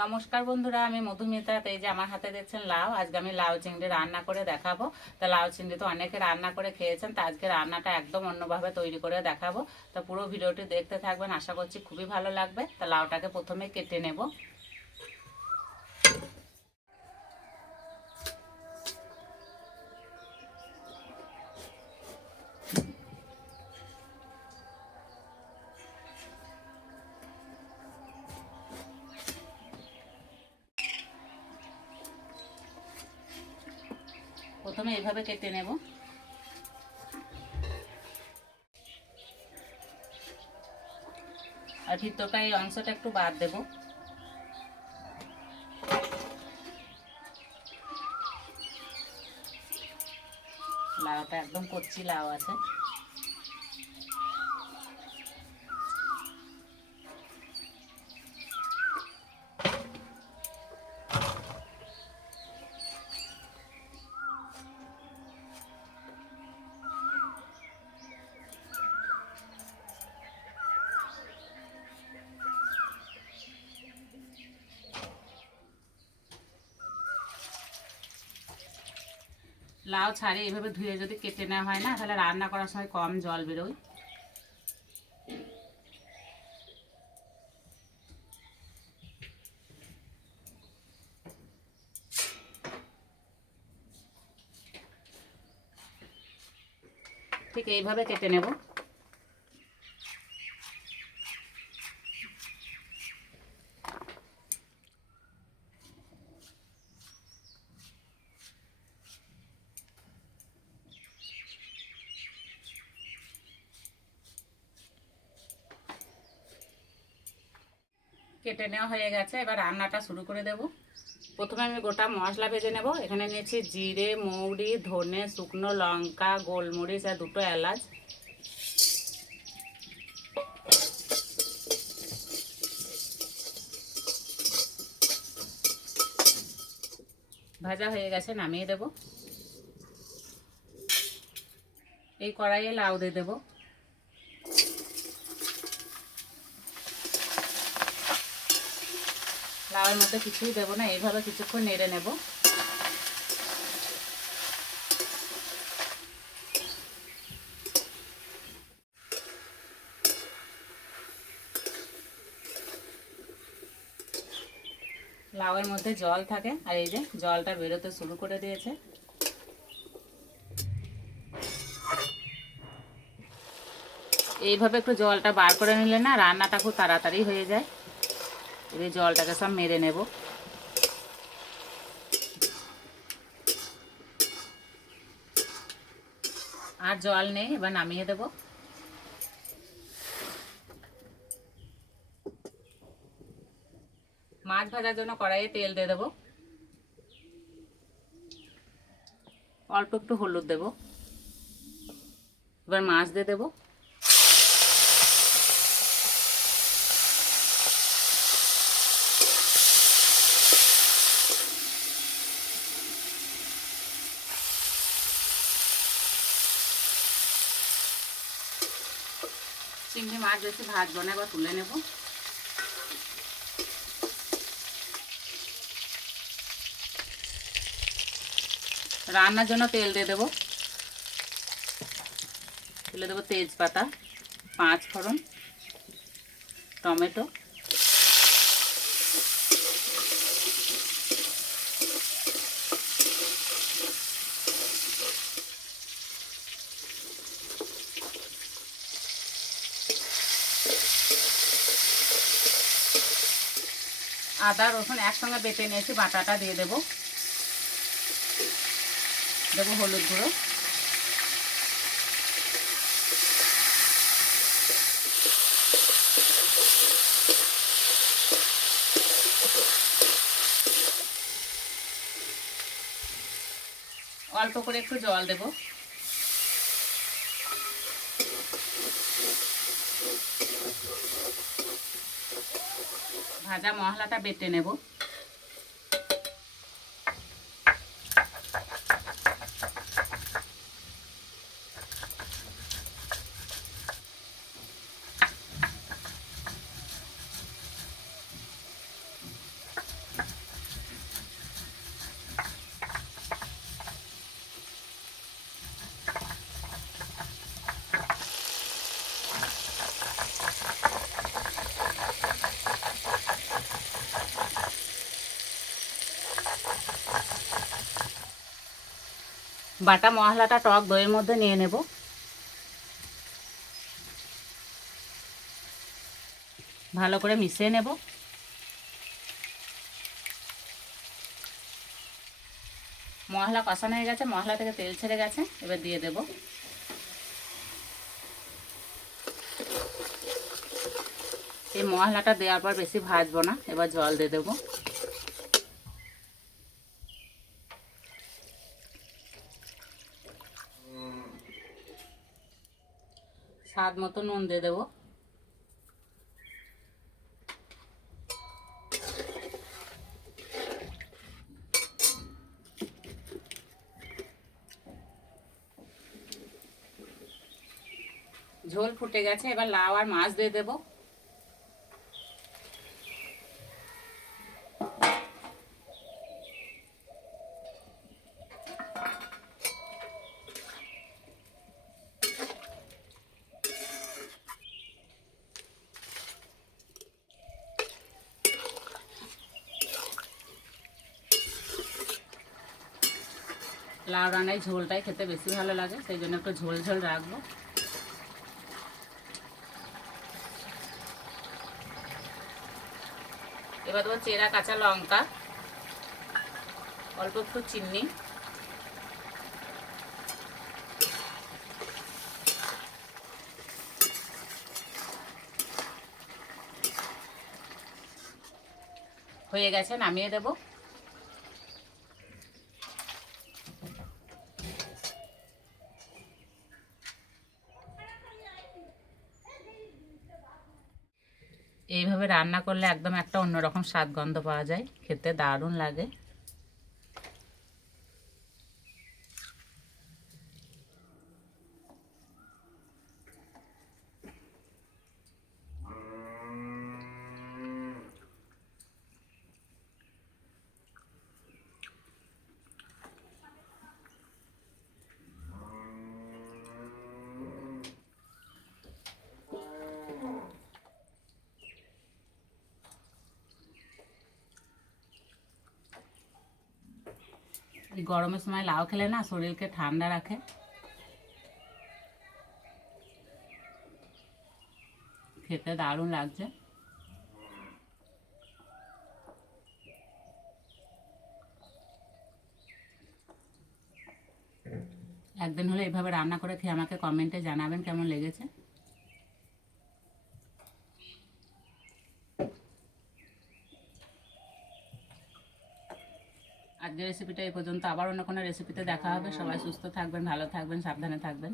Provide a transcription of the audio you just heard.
নমস্কার বন্ধুরা, আমি মধুমিতা। এই যে আমার হাতে দেখছেন লাউ। আজকে আমি লাউ চিংড়ি রান্না করে দেখাবো। তা লাউ চিংড়ি তো অনেকে রান্না করে খেয়েছেন, তা আজকে রান্নাটা একদম অন্যভাবে তৈরি করে দেখাবো। তা পুরো ভিডিওটি দেখতে থাকবেন, আশা করছি খুবই ভালো লাগবে। তা লাউটাকে প্রথমে কেটে নেব। প্রথমে এইভাবে কেটে নেব। আর ভিতরটা এই অংশটা একটু বাদ দেব। লাউটা একদম কচি লাউ আছে। লাউ ছাড়িয়ে এভাবে ধুয়ে যদি কেটে নেওয়া হয় না, তাহলে রান্না করার সময় কম জল বেরোয়। ঠিক এইভাবে কেটে নেব। কেটে নেওয়া হয়ে গেছে, এবার রান্নাটা শুরু করে দেব। প্রথমে আমি গোটা মশলা ভেজে নেব। এখানে নিয়েছি জিরে, মৌরি, ধনে, শুকনো লঙ্কা, গোলমরিচ আর দুটো এলাচ। ভাজা হয়ে গেছে, নামিয়ে দেব। এই কড়াইয়ে লাউ দিয়ে দেব। লাউয়ের মধ্যে কিছুই দেবো না, এইভাবে কিছুক্ষণ নেড়ে নেব। লাউয়ের মধ্যে জল থাকে, আর এই যে জলটা বেরোতে শুরু করে দিয়েছে। এইভাবে একটু জলটা বার করে নিলে না, রান্নাটা খুব তাড়াতাড়ি হয়ে যায়। এই জলটাকে সব মেরে নেব। আর জল নেই, এবার নামিয়ে দেব। মাছ ভাজার জন্য কড়াইয়ে তেল দিয়ে দেবো। অল্প একটু হলুদ দেব। এবার মাছ দিয়ে দেবো। চিংড়ি মাছ বেশি ভাজবো না, এবার তুলে নেব। রান্নার জন্য তেল দিয়ে দেবো। তুলে দেবো তেজপাতা, 5 ফোড়ন, টমেটো, আদা রসুন একসঙ্গে বেটে নিয়েছি, বাটাটা দিয়ে দেবো। দেবো হলুদ গুঁড়ো, অল্প করে একটু জল দেব। ভাজা মশলাটা বেটে নেব। বাটা মশলাটা টক দইয়ের মধ্যে নিয়ে নেব। ভালো করে মিশিয়ে নেব। মশলা কষানো হয়ে গেছে, মশলা থেকে তেল ছেড়ে গেছে, এবার দিয়ে দেব। এই মশলাটা দেওয়ার পর বেশি ভাজবো না, এবার জল দিয়ে দেবো। স্বাদ মতো নুন দিয়ে দেবো। ঝোল ফুটে গেছে, এবার লাউ আর মাছ দিয়ে দেবো। লাউ রান্নায় ঝোলটাই খেতে বেশি ভালো লাগে, সেই জন্য একটু ঝোল ঝোল রাখবো। এবার দেবো চেরা কাঁচা লঙ্কা, অল্প একটু চিনি, হয়ে গেছে, নামিয়ে দেব। এইভাবে রান্না করলে একদম একটা অন্যরকম স্বাদ গন্ধ পাওয়া যায়, খেতে দারুণ লাগে। এই গরমের সময় লাউ খেলে না শরীরকে ঠান্ডা রাখে, খেতে দারুণ লাগছে। একদিন হলে এইভাবে রান্না করে খেয়ে আমাকে কমেন্টে জানাবেন কেমন লেগেছে। আজকের রেসিপিটা এই পর্যন্ত, আবার অন্য কোনো রেসিপিতে দেখা হবে। সবাই সুস্থ থাকবেন, ভালো থাকবেন, সাবধানে থাকবেন।